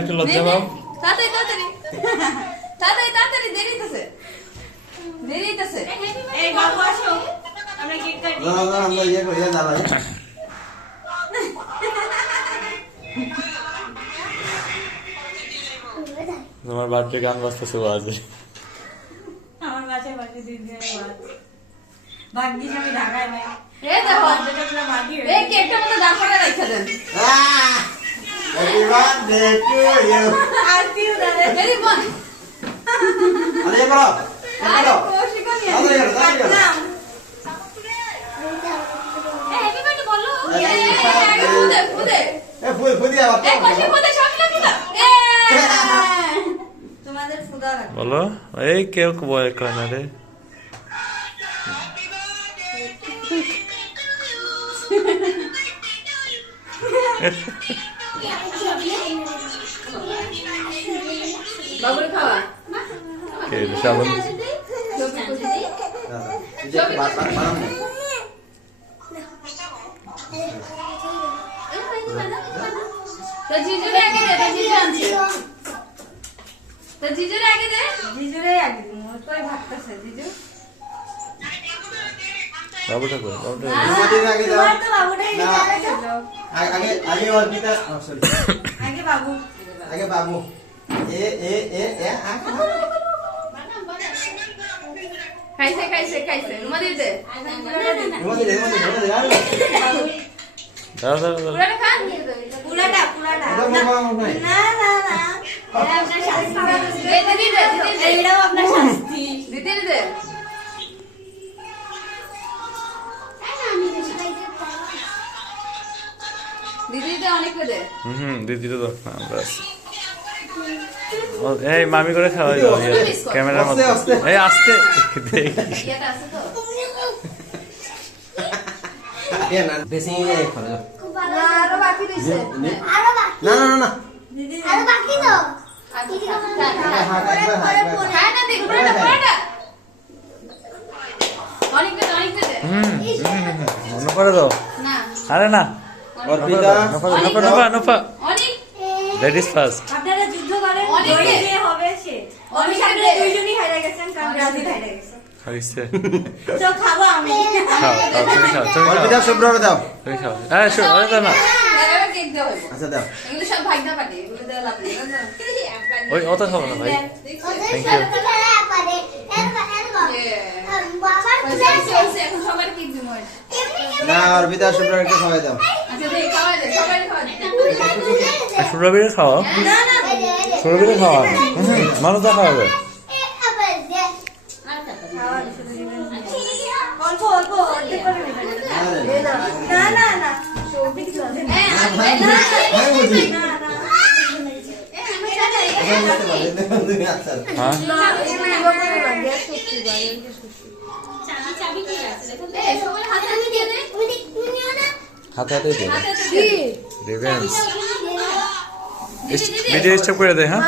একটু লজ্জা পাও। তাড়াতাড়ি তাড়াতাড়ি। তাড়াতাড়ি তাড়াতাড়ি দেরি হইতেছে দেরি হইতেছে এই বাবু আসো। আমরা কেক কাটি তোমার বাড়িতে গান বাজতেছে বাজে। আমার বাসায় বাকি দিন ভাগ্যিস আমি ঢাকায় নাই। এই দেখো দাঁড় করে রাখা দেন। বল এই হ্যাপি বার্থডে বলো। এই জিজুরে আগে দে তো তো জিজুরে আগে ওর কই ভাগতেছে জিজু। বাবুটা কই? বাবুটা আগে দাও। আগে আগে অর্পিতা সরি আগে বাবু। আগে বাবু। এ এ এ এ আ খাইছে খাইছে খাইছে। রুমা দিয়ে দে নিমন্ত্রণ নিমন্ত্রণ নিমন্ত্রণ দাঁড়া দাঁড়া দাঁড়া পুরাটা খা পুরাটা পুরাটা এটা না বাবা নাই না না না। এটা আপনার শাস্তি। এই দিদি দে দিদি দে এইটাও আপনার শাস্তি দিদি দে হুম হুম দিদি তো না ব্যাস এই মামি করে খাওয়াই দাও ইয়ে, ক্যামেরার মধ্যে। আস্তে, আস্তে। এই আসতে। দেখি তো? না করে দাও। না আরও বাকি রইছে না না না না। দিদি খা, খা, খা। হাত একবার হাত একবার খায় না দি পুরাটা পুরাটা। অনেক দে অনেক দে হুম হুম, হুম, হুম, নফা দাও আরে না। অর্পিতা। নফা নফা নফা লেডিস ফার্স্ট আপনারা যুদ্ধ করেন অনেকে। হবে সে। অনেকে। দুইজনই হারিয়ে গেছেন কারণ ব্রাজিল হারিয়ে গেছে। হইছে তো খাব আমি। খাও খাও তুমি খাও তুমি খাও। অর্পিতা শুভ্রকে দাও। তুমি খাও। হ্যাঁ দাও না। আচ্ছা দাও। এগুলো সব ভাগনা পাটি এগুলো দেওয়া লাভ নেই। ওই অত খাব না ভাই। থ্যাংক ইউ না অর্পিতা শুভ্রকে খাওয়াই দাও আচ্ছা দে খাওয়া দে সবাই দে সুরবিরে খাওয়া না না সুরবিরে খাওয়া হুম মানুষ তো খাওয়াবে অল্প হাতে হাতে দে রিভেন্স ভিডিও স্টপ করে দে হ্যাঁ